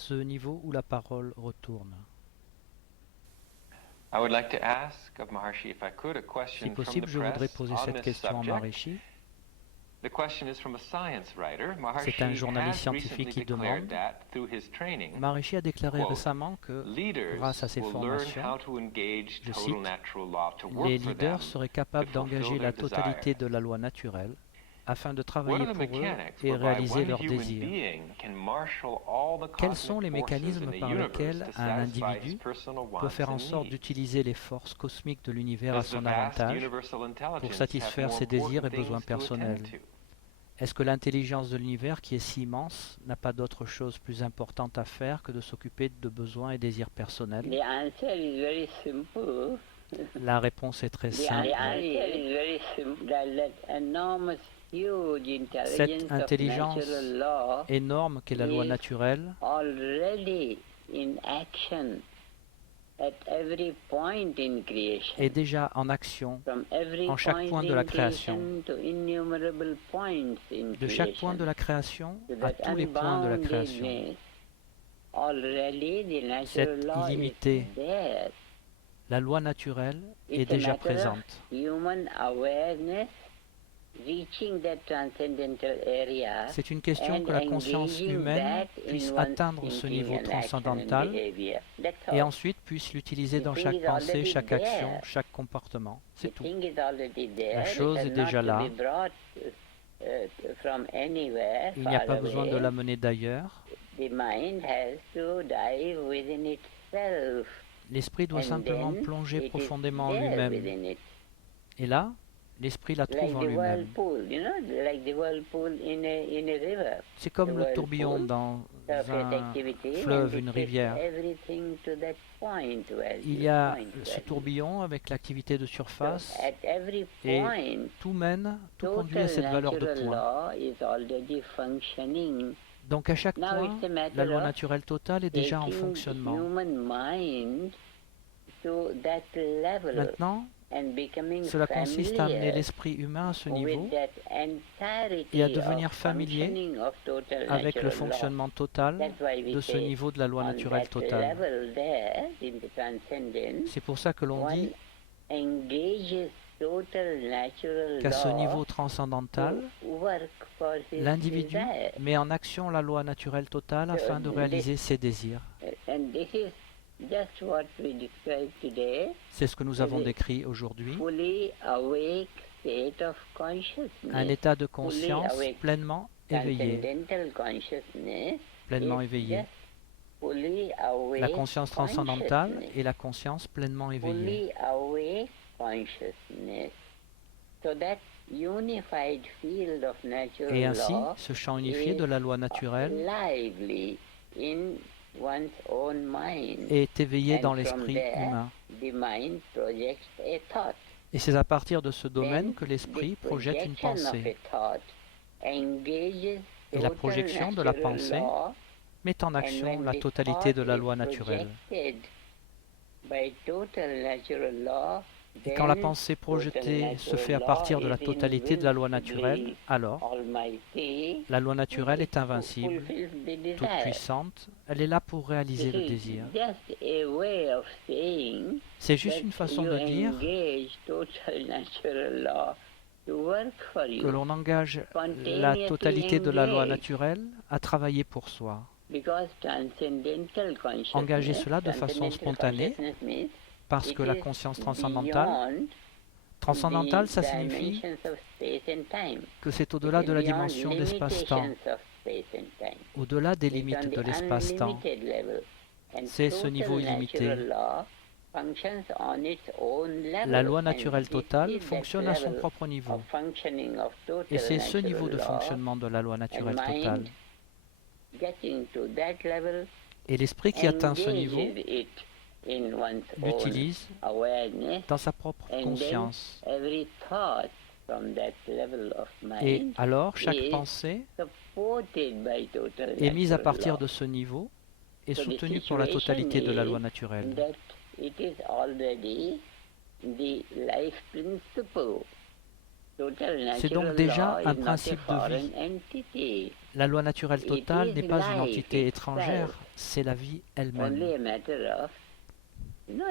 ce niveau où la parole retourne. I would like to ask of Maharshi, if I could, a Si question from possible, the je voudrais press poser on cette this question à subject. Maharishi. The question is from a science writer. C'est un Maharshi journaliste has recently scientifique qui declared demande. that through his training, Maharishi a déclaré quote, récemment que, leaders grâce à ses will learn formations, how to engage je total cite, natural law to les work for them leaders seraient capables to fulfill d'engager their la desire. totalité de la loi naturelle afin de What travailler are the pour eux mechanics et whereby réaliser one leurs human désirs. being can marshal all the Quels sont les cosmic forces in mécanismes the par universe lesquels to un satisfy his individu personal peut wants faire en and sorte needs? d'utiliser les forces cosmiques de l'univers à Does the son vast avantage universal intelligence pour have satisfaire more ses désirs et important besoins things to attend personnels? to? Est-ce que l'intelligence de l'univers, qui est si immense, n'a pas d'autre chose plus importante à faire que de s'occuper de besoins et désirs personnels? The answer is very simple. La réponse est très The simple. answer is very simple. That enormous, huge Cette intelligence of intelligence natural law énorme qu'est la loi naturelle already in action at every point in creation. est déjà en action From every en chaque point de la création. to innumerable points in de chaque point de la création So à that tous les points de la création. unboundedness, already the natural Cette law illimité, is there. la loi naturelle est It's a déjà matter of présente. human awareness reaching that transcendental area C'est une question and que la conscience engaging humaine that puisse in one's atteindre ce thinking niveau and action and transcendantal behavior. That's et all. ensuite puisse l'utiliser The dans thing chaque is pensée, already chaque there. action, chaque comportement. C'est The tout. thing is already there. La chose It has est déjà not là. to be brought from anywhere Il n'y a far pas besoin de away. l'amener d'ailleurs. The mind has to dive within itself. L'esprit doit And simplement then plonger it is profondément en there lui-même. within it. Et là, l'esprit la Like trouve en the lui-même. whirlpool, like the whirlpool in a river. C'est comme The le tourbillon whirlpool, dans surface un activity, fleuve, and une it takes rivière. everything to that point where Il you y a point ce where- tourbillon avec l'activité de So surface at every et point, tout mène, tout conduit à total cette valeur de natural point. law is already functioning. Donc à chaque Now point, it's a matter la loi of naturelle totale est déjà en taking fonctionnement. human mind to that level Maintenant, and becoming cela consiste à amener familiar l'esprit humain à ce niveau with that entirety et à devenir of familier functioning of total avec le natural law. fonctionnement total That's why we de ce say niveau de la loi on naturelle that totale. level there, in the transcendence, C'est pour ça que l'on one dit engages total natural qu'à ce law niveau transcendantal, to work for his l'individu desire. met en action la loi naturelle totale afin de réaliser ses désirs. And this is just what we describe today, C'est ce que nous avons décrit aujourd'hui, fully awake state of consciousness. un état de conscience pleinement éveillé. Transcendental consciousness Pleinement is éveillé. just fully awake La conscience transcendantale consciousness. et la conscience pleinement éveillée. Fully awake consciousness. So that unified field of natural Et ainsi, law ce champ unifié de la loi naturelle lively in one's own mind. est éveillé And dans from l'esprit there, humain. the mind projects a thought. Et c'est à partir de ce domaine Then que l'esprit the projette une projection of pensée. a thought engages Et la total projection de la natural pensée law, met en and action when la the totalité de thought la is loi naturelle. projected by total natural law, Et quand la then pensée total projetée se fait à natural partir law de la is totalité de la loi naturelle, invincibly alors almighty, la loi naturelle est it invincible, fulfills the toute desire. puissante, elle est là pour réaliser This le is désir. just a way of saying C'est juste that une façon you de dire engage total natural law to work for que you, l'on engage la totalité de la loi naturelle à travailler pour soi. because transcendental consciousness, Engager cela de façon transcendental spontanée, consciousness means parce it que la is conscience transcendantale, beyond transcendantale, the ça signifie dimensions of space and time. que c'est It au-delà is de la beyond dimension d'espace-temps, limitations of space and time. au-delà des It's on limites de the l'espace-temps. unlimited level. And C'est ce total niveau illimité. natural law functions on its own level. La loi And naturelle this totale is that fonctionne à son level propre niveau. of functioning of total Et c'est ce niveau de natural law, fonctionnement de la loi naturelle and mind totale. getting to that level, Et l'esprit qui atteint ce niveau engages it in one's own l'utilise awareness, dans sa propre and then conscience. every thought from that level of Et mind alors, chaque is pensée supported by total est mise à natural partir law. de ce niveau et So the soutenue pour la totalité de la loi situation naturelle. is that it is already the life principle Total C'est donc natural déjà law un is not a principe de foreign vie. entity. La loi naturelle It totale is n'est pas une life entité itself. étrangère, c'est la vie elle-même. Only a matter of,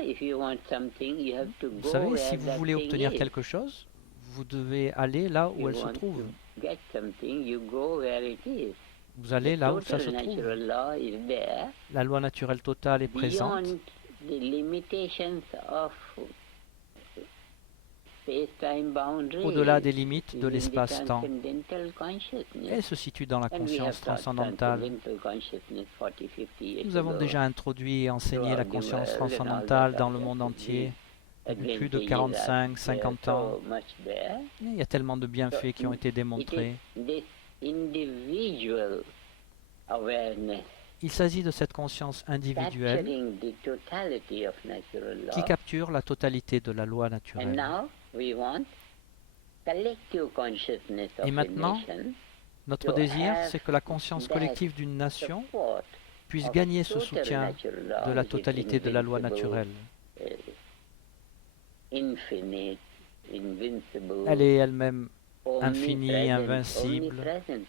if you want something, you have to Vous go savez, where si vous that voulez thing obtenir is. quelque chose, vous devez aller là If où you elle se want trouve. to get something, you go where it is. Vous allez The là où ça se total trouve. natural law is there La loi naturelle totale est présente. beyond the limitations of space-time boundaries. Au-delà des limites de in the l'espace-temps. transcendental consciousness. Elle se situe dans la And we conscience have taught transcendantale. transcendental consciousness 40, 50 years Nous avons ago. déjà introduit et enseigné la throughout the conscience world and all transcendantale that dans le are monde just entier the depuis plus de advantages 45, are 50 there, ans. so much there. Il y a tellement de bienfaits qui ont été It démontrés. is this individual awareness Il s'agit de cette conscience individuelle capturing the totality of natural qui law. capture la totalité de la loi And naturelle. now we want collective consciousness of Et a maintenant, nation notre to désir, have c'est que la conscience that collective d'une nation support puisse of gagner ce total soutien natural law, de la which is totalité de la loi invincible, naturelle. Infinite, invincible, Elle est elle-même infinie, omnipresent, invincible,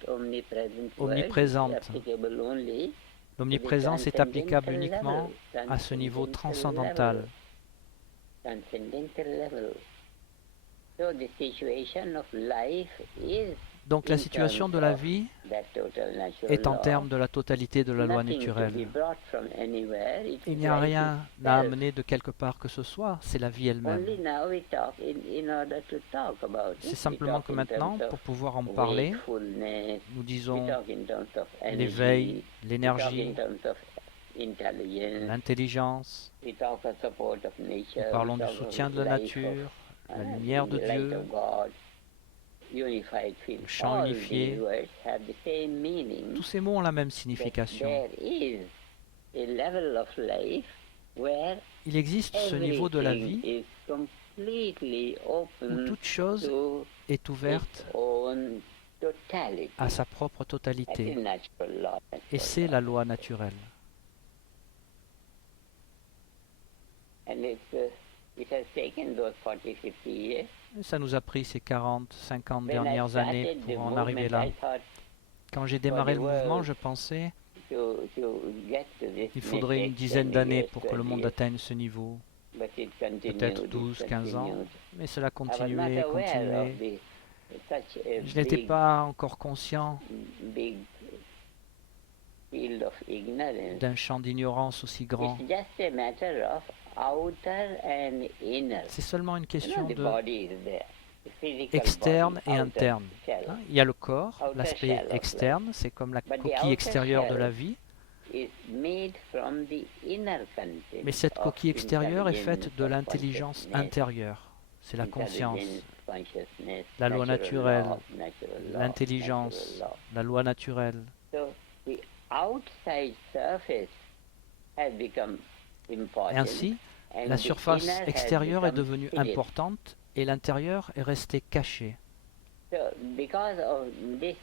omnipresent, omniprésente. word is applicable only to the L'omniprésence est applicable transcendental uniquement level, à ce niveau transcendental transcendantal. transcendental level. So the situation of life is Donc la in situation terms de la of vie that total natural est en law. termes de la totalité de la loi Nothing to be naturelle. brought from anywhere. It Il is n'y a life rien à itself. amener de quelque part que ce soit, c'est la vie elle-même. Only now we talk in order to talk about it. C'est We simplement talk que in maintenant, terms pour of pouvoir en parler, wakefulness, nous we disons talk in terms of l'éveil, energy, we talk l'énergie, in terms of intelligence, l'intelligence. we talk of support of nature, Nous parlons we du talk of soutien de la life nature, of, la lumière de the light Dieu, of God, unified field. le champ All unifié. these words have the same meaning. Tous ces mots ont la même That signification. there is a level of life where Il existe ce niveau de la everything vie is completely où open toute chose to est ouverte its own totality. à sa propre That is totalité. natural law. Et c'est la loi naturelle. And it has taken those 40, 50 years. Et ça nous a pris ces 40, 50 When I dernières années started the pour en arriver movement, là. I thought Quand j'ai démarré the le mouvement, world je pensais to get to this qu'il may faudrait une take dizaine 10 d'années years, pour que le 20 monde years, atteigne ce niveau. but it continued, Peut-être it 12, 15 ans. continued. Mais cela I was not continuait, aware of continuait. such a Je n'étais big, pas encore conscient big field of ignorance. d'un champ d'ignorance aussi grand. It's just a matter of outer and inner. C'est seulement une You question know, the de body is there. The physical externe body, et outer interne. shell, Hein, il y a le corps, Outer l'aspect shell of externe, c'est comme la But the coquille outer extérieure de shell la vie, is made from the inner content mais cette of coquille extérieure est faite de intelligence, of l'intelligence consciousness, intérieure. C'est la conscience, intelligence, consciousness, la loi natural naturelle, law, natural law, l'intelligence, natural law. la loi naturelle. So the outside surface has become important. Et ainsi, and la the surface inner has extérieure est become devenue hidden. importante et l'intérieur est resté caché. So because of this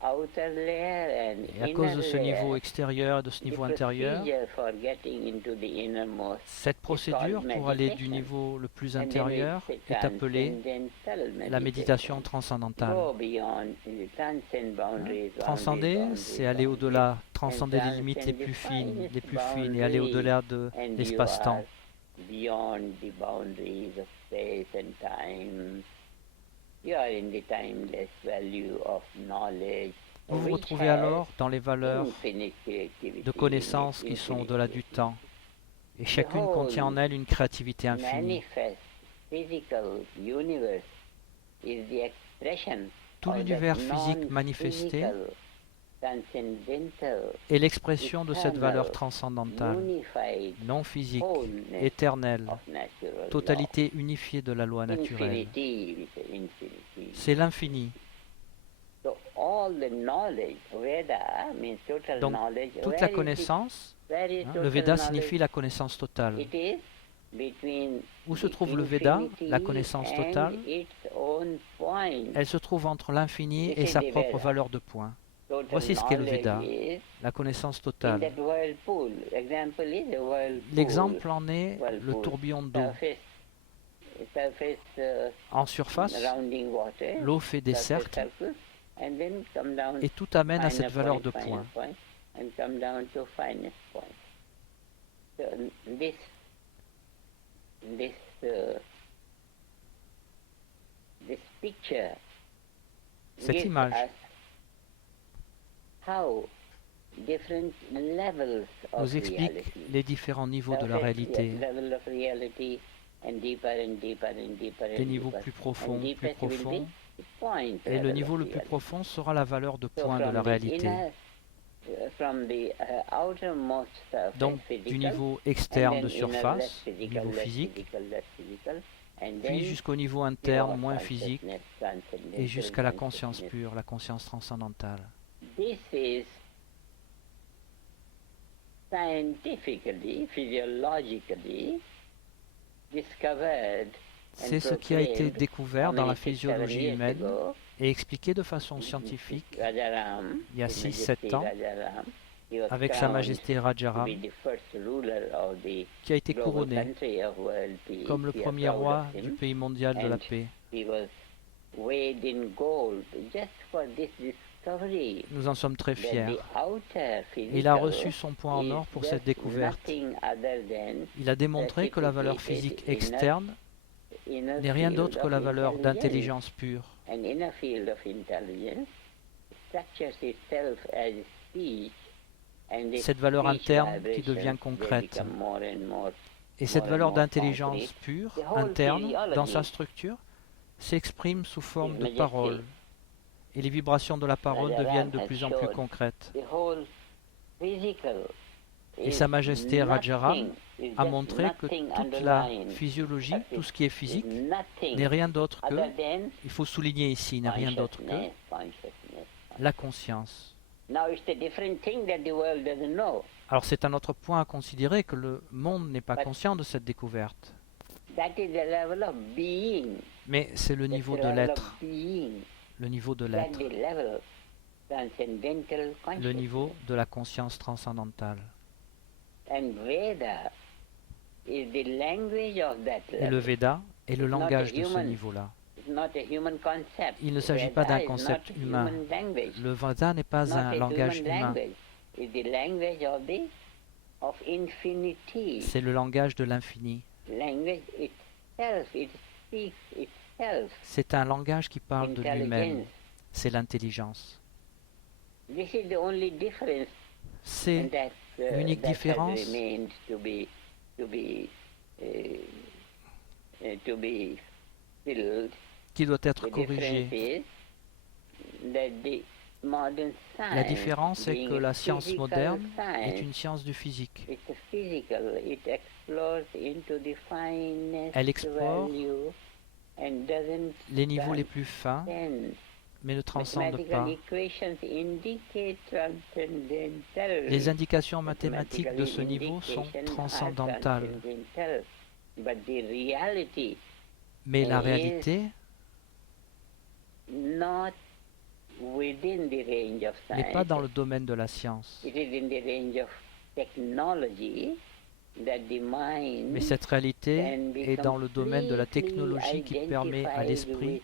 outer layer and Et à inner cause de ce niveau layer, extérieur et de ce the niveau intérieur, procedure for getting into the innermost cette procédure pour aller du niveau le plus and then intérieur it's est appelée transcendental la méditation transcendantale. Go beyond, transcend boundaries, Transcender, boundaries, c'est aller boundaries, au-delà, transcender les limites les plus fines et aller au-delà de and you l'espace-temps. are beyond the boundaries of space and time. You are in the timeless value of knowledge. Vous vous which retrouvez has alors dans les valeurs infinite creativity de connaissances qui sont au-delà du temps. Et chacune whole contient en elle une créativité infinie. manifest physical universe is the expression Tout of that l'univers physique manifesté non-physical, transcendental, est l'expression de cette valeur eternal, transcendantale, unified non physique, wholeness éternelle, of natural totalité unifiée de la loi law. naturelle. Infinity, we say infinity. C'est l'infini. So all the knowledge, Veda means total Donc, knowledge. toute Where la is connaissance, where is hein, total le Veda knowledge? signifie la connaissance totale. It is between Où se the trouve le Veda, infinity la connaissance and totale? its own point. Elle se trouve entre l'infini This et is sa the propre Veda. valeur de point. Total Voici ce qu'est le knowledge Veda, is la connaissance in totale. that whirlpool. Example is a whirlpool. L'exemple en est le Whirlpool. tourbillon d'eau. Surface surface En surface, rounding water, l'eau fait des surface cercles circles, and then come down et tout amène à finer cette valeur point, de finer point. point, and come down to finest point. So this picture Cette gives image us how different levels of nous explique reality. les différents niveaux de la Surface réalité, level of reality, and deeper and deeper and deeper des and niveaux deeper. plus And profonds, plus deepest will be profonds, the point et le level niveau of le plus reality. profond sera la valeur de So point de from la the réalité. inner, from the outermost surface, Donc physical, du niveau and externe then de inner, less surface, physical, niveau less physique, physical, less physical, and puis then jusqu'au niveau pure interne, moins physique, consciousness, transcendental et jusqu'à la conscience consciousness. pure, la conscience transcendantale. This is scientifically, physiologically discovered C'est ce qui a été découvert dans la physiologie humaine et expliqué de façon scientifique il y a 6-7 ans avec Sa Majesté Rajaram, qui a été couronné comme le premier roi du pays mondial de la paix. Nous en sommes très fiers. Il a reçu son point en or pour cette découverte. Il a démontré que la valeur physique externe n'est rien d'autre que la valeur d'intelligence pure. Cette valeur interne qui devient concrète. Et cette valeur d'intelligence pure, interne, dans sa structure, s'exprime sous forme de parole. Et les vibrations de la parole deviennent de plus en plus concrètes. Et Sa Majesté Rajaram a montré que toute la physiologie, tout ce qui est physique, n'est rien d'autre que, il faut souligner ici, n'est rien d'autre que la conscience. Alors c'est un autre point à considérer que le monde n'est pas conscient de cette découverte. Mais c'est le niveau de l'être, le niveau de l'être, le niveau de la conscience transcendantale. Et le Veda est le langage de ce niveau-là. Il ne s'agit pas d'un concept humain. Le Veda n'est pas un langage humain. C'est le langage de l'infini. C'est un langage qui parle de lui-même. C'est l'intelligence. C'est l'unique différence qui doit être corrigée. La différence est que la science moderne est une science du physique. Elle explore les niveaux les plus fins, mais ne transcende pas. Les indications mathématiques de ce niveau sont transcendantales. Mais la réalité n'est pas dans le domaine de la science. Mais cette réalité est dans le domaine de la technologie qui permet à l'esprit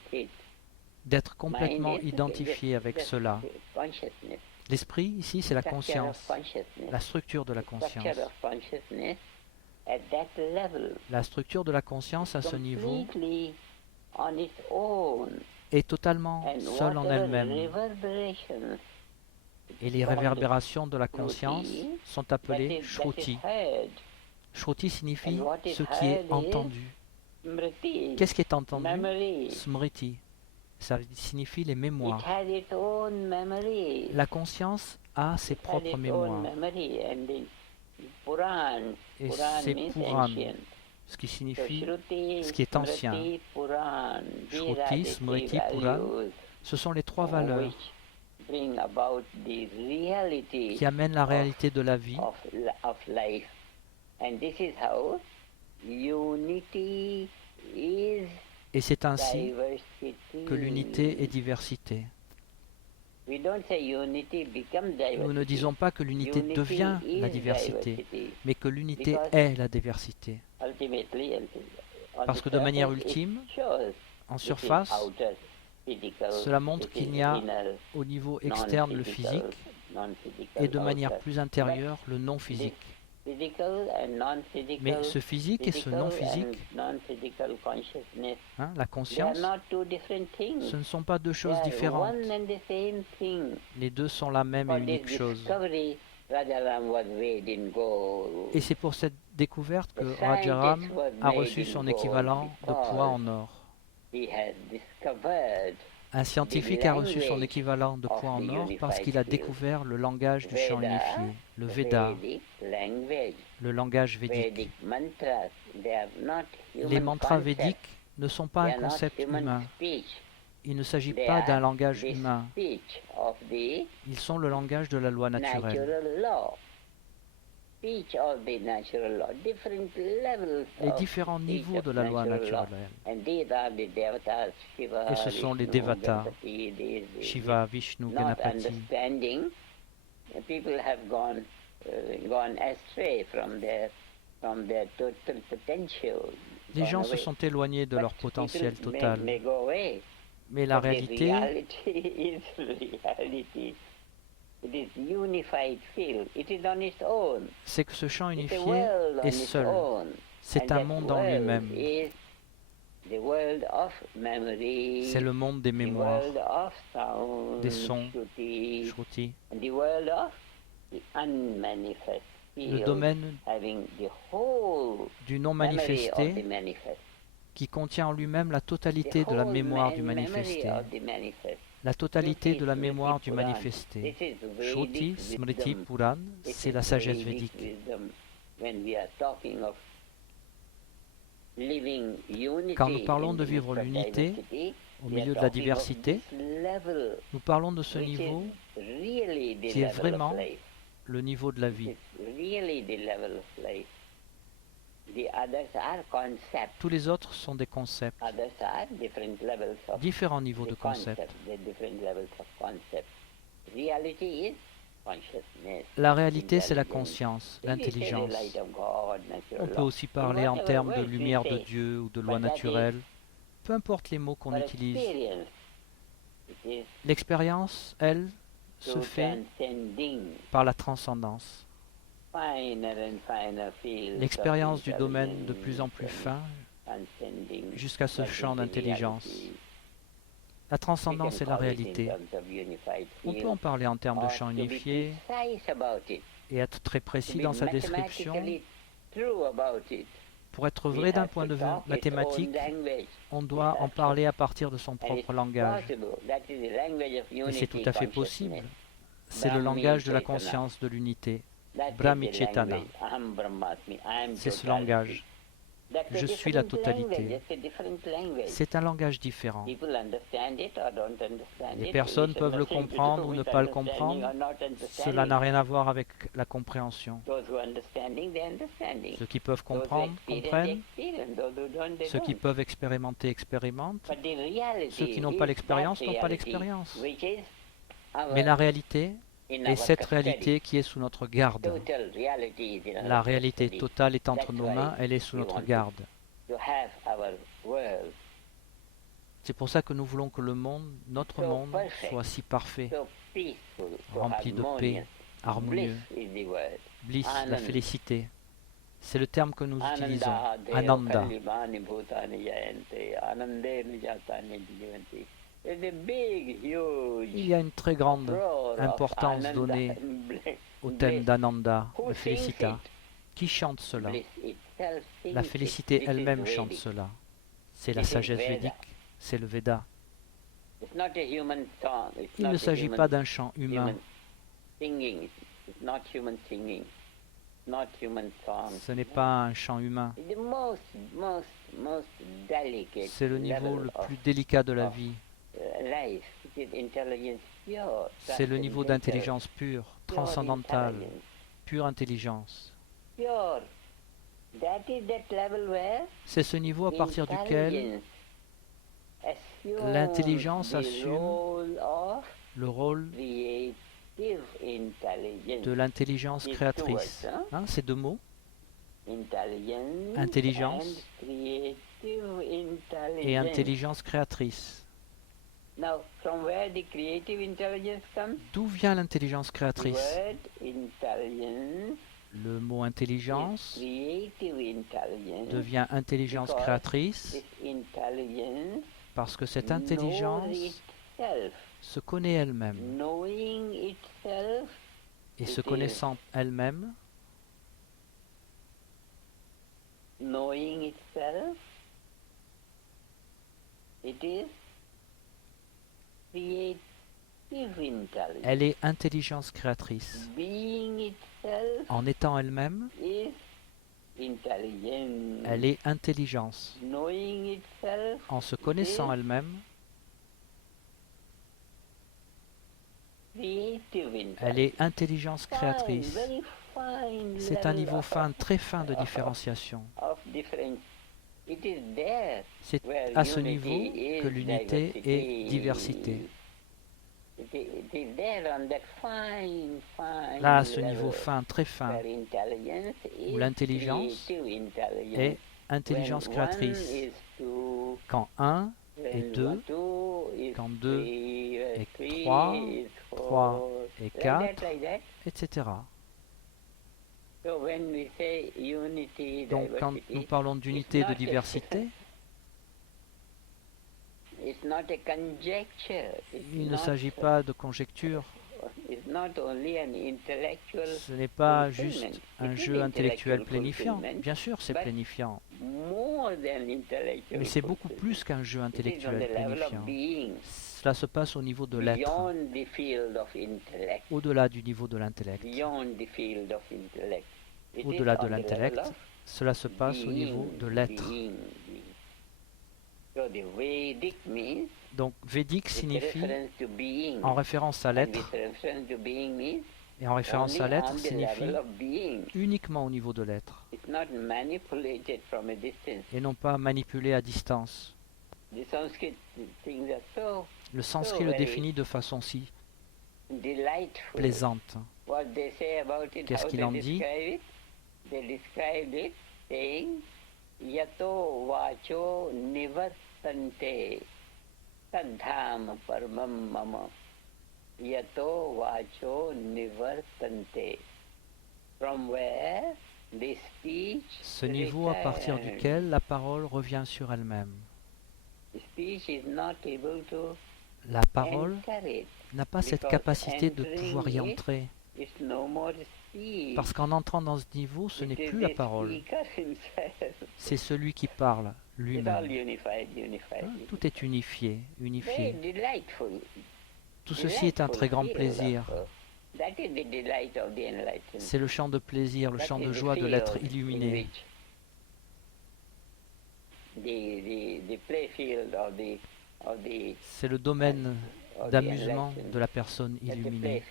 d'être complètement identifié avec cela. L'esprit, ici, c'est la conscience, la structure de la conscience. La structure de la conscience à ce niveau est totalement seule en elle-même. Et les réverbérations de la conscience sont appelées Shruti. Shruti signifie ce qui est entendu. Qu'est-ce qui est entendu? Smriti. Ça signifie les mémoires. La conscience a ses propres mémoires. Et c'est Puran, ce qui signifie ce qui est ancien. Shruti, Smriti, Puran, ce sont les trois valeurs qui amènent la réalité de la vie. Et c'est ainsi que l'unité est diversité. Nous ne disons pas que l'unité devient la diversité, mais que l'unité est la diversité. Parce que de manière ultime, en surface, cela montre qu'il y a au niveau externe le physique et de manière plus intérieure le non-physique. Mais ce physique et ce non-physique, la conscience, ce ne sont pas deux choses différentes. Les deux sont la même et unique chose. Et c'est pour cette découverte que Rajaram a reçu son équivalent de poids en or. Un scientifique a reçu son équivalent de poids en or parce qu'il a découvert le langage du champ unifié, le Veda, le langage védique. Les mantras védiques ne sont pas un concept humain. Il ne s'agit pas d'un langage humain. Ils sont le langage de la loi naturelle. Les différents niveaux de la loi naturelle. Et ce sont les Devatas, Shiva, Vishnu, Ganapati. Les gens se sont éloignés de leur potentiel total. Mais la réalité, c'est que ce champ unifié est seul. C'est un monde en lui-même. C'est le monde des mémoires, des sons, Shruti, le domaine du non manifesté qui contient en lui-même la totalité de la mémoire du manifesté. La totalité de la mémoire du manifesté. Shruti, Smriti, Puran, c'est la sagesse védique. Quand nous parlons de vivre l'unité au milieu de la diversité, nous parlons de ce niveau qui est vraiment le niveau de la vie. Tous les autres sont des concepts, différents niveaux de concepts. La réalité, c'est la conscience, l'intelligence. On peut aussi parler en termes de lumière de Dieu ou de loi naturelle, peu importe les mots qu'on utilise. L'expérience, elle, se fait par la transcendance. L'expérience du domaine de plus en plus fin jusqu'à ce champ d'intelligence. La transcendance est la réalité. On peut en parler en termes de champ unifié et être très précis dans sa description. Pour être vrai d'un point de vue mathématique, on doit en parler à partir de son propre langage. Et c'est tout à fait possible. C'est le langage de la conscience de l'unité. Brahmichetana. C'est ce langage. Je suis la totalité. C'est un langage différent. Les personnes peuvent le comprendre ou ne pas le comprendre. Cela n'a rien à voir avec la compréhension. Ceux qui peuvent comprendre, comprennent. Ceux qui peuvent expérimenter, expérimentent. Ceux qui n'ont pas l'expérience, n'ont pas l'expérience. Mais la réalité est cette réalité qui est sous notre garde. La réalité totale est entre nos mains, elle est sous notre garde. C'est pour ça que nous voulons que le monde, notre monde, soit si parfait, rempli de paix, harmonieux. Bliss, la félicité. C'est le terme que nous utilisons. Ananda. Il y a une très grande importance donnée au thème d'Ananda, de Félicita. Qui chante cela? La félicité elle-même chante cela. C'est la sagesse védique, c'est le Veda. Il ne s'agit pas d'un chant humain. Ce n'est pas un chant humain. C'est le niveau le plus délicat de la vie. C'est le niveau d'intelligence pure, transcendantale, pure intelligence. C'est ce niveau à partir duquel l'intelligence assume le rôle de l'intelligence créatrice. Ces deux mots. intelligence et intelligence créatrice. D'où vient l'intelligence créatrice? Le mot intelligence devient intelligence créatrice parce que cette intelligence se connaît elle-même. Et se connaissant elle-même, elle est intelligence créatrice. En étant elle-même, elle est intelligence. En se connaissant elle-même, elle est intelligence créatrice. C'est un niveau fin, très fin de différenciation. C'est à ce niveau que l'unité est diversité. Là, à ce niveau fin, très fin, où l'intelligence est intelligence créatrice. Quand 1 est 2, quand 2 est 3, 3 est 4, etc. Donc, quand nous parlons d'unité et de diversité, il ne s'agit pas de conjecture. Ce n'est pas juste un jeu intellectuel planifiant. Bien sûr, c'est planifiant. Mais c'est beaucoup plus qu'un jeu intellectuel planifiant. Cela se passe au niveau de l'être, au-delà du niveau de l'intellect. Au-delà de l'intellect, cela se passe au niveau de l'être. Donc, Védique signifie en référence à l'être, et en référence à l'être signifie uniquement au niveau de l'être, et non pas manipulé à distance. Le sanskrit le définit de façon si plaisante. Qu'est-ce qu'il en dit? Yato vacho nivartante tadham paramam mama. Yato vacho nivartante. From where the speech. Ce niveau à partir duquel la parole revient sur elle-même. La parole n'a pas cette capacité de pouvoir y entrer. Parce qu'en entrant dans ce niveau, ce n'est plus la parole. C'est celui qui parle lui-même. Tout est unifié, unifié. Tout ceci est un très grand plaisir. C'est le chant de plaisir, le chant de joie de l'être illuminé. C'est le domaine d'amusement de la personne illuminée.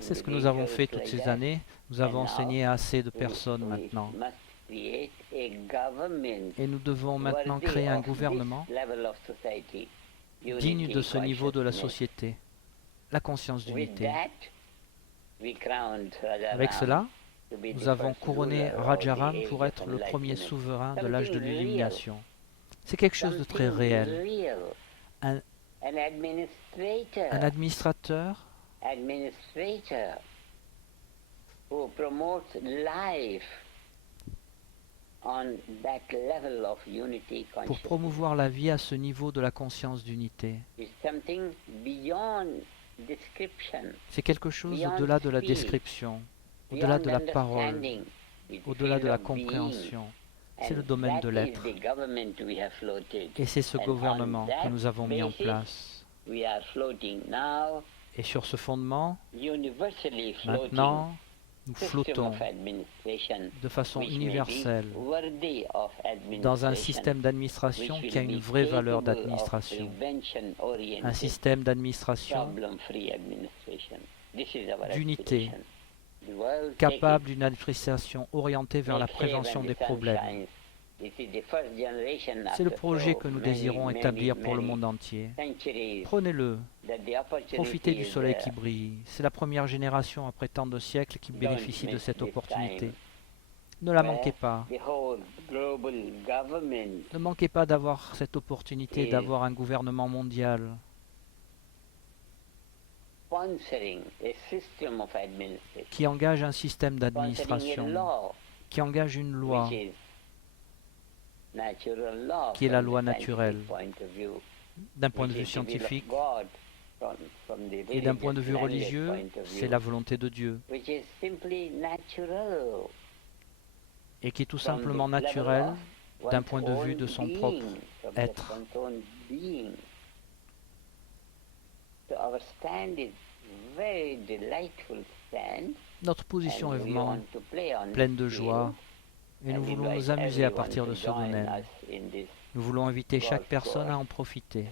C'est ce que nous avons fait toutes ces années. Nous avons enseigné à assez de personnes maintenant. Et nous devons maintenant créer un gouvernement digne de ce niveau de la société, la conscience d'unité. Avec cela, nous avons couronné Rajaram pour être le premier souverain de l'âge de l'illumination. C'est quelque chose de très réel. Un administrateur pour promouvoir la vie à ce niveau de la conscience d'unité. C'est quelque chose au-delà de la description, au-delà de la parole, au-delà de la compréhension. C'est le domaine de l'être. Et c'est ce gouvernement que nous avons mis en place. Et sur ce fondement, maintenant, nous flottons de façon universelle dans un système d'administration qui a une vraie valeur d'administration. Un système d'administration d'unité, capable d'une administration orientée vers la prévention des problèmes. C'est le projet que nous désirons établir pour le monde entier. Prenez-le, profitez du soleil qui brille. C'est la première génération après tant de siècles qui bénéficie de cette opportunité. Ne la manquez pas. Ne manquez pas d'avoir cette opportunité d'avoir un gouvernement mondial qui engage un système d'administration, qui engage une loi, qui est la loi naturelle, d'un point de vue scientifique et d'un point de vue religieux, c'est la volonté de Dieu, et qui est tout simplement naturelle d'un point de vue de son propre être. Notre position est vraiment pleine de joie et nous voulons nous amuser à partir de ce domaine. Nous voulons inviter chaque personne à en profiter.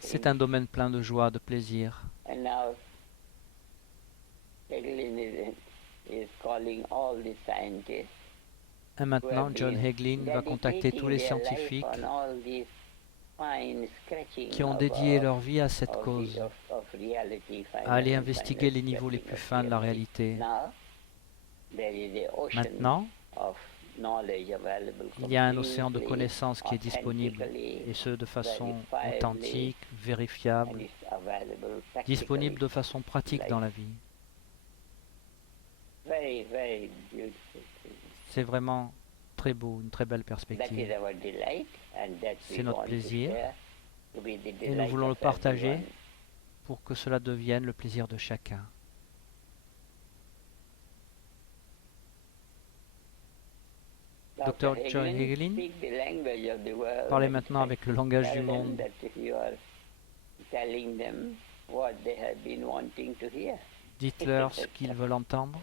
C'est un domaine plein de joie, de plaisir. Et maintenant, John Hagelin va contacter tous les scientifiques qui ont dédié leur vie à cette cause, à aller investiguer les niveaux les plus fins de la réalité. Maintenant, il y a un océan de connaissances qui est disponible, et ce de façon authentique, vérifiable, disponible de façon pratique dans la vie. C'est vraiment très beau, une très belle perspective. C'est notre plaisir et nous voulons le partager pour que cela devienne le plaisir de chacun. Dr. John Hagelin, parlez maintenant avec le langage du monde. Dites-leur ce qu'ils veulent entendre.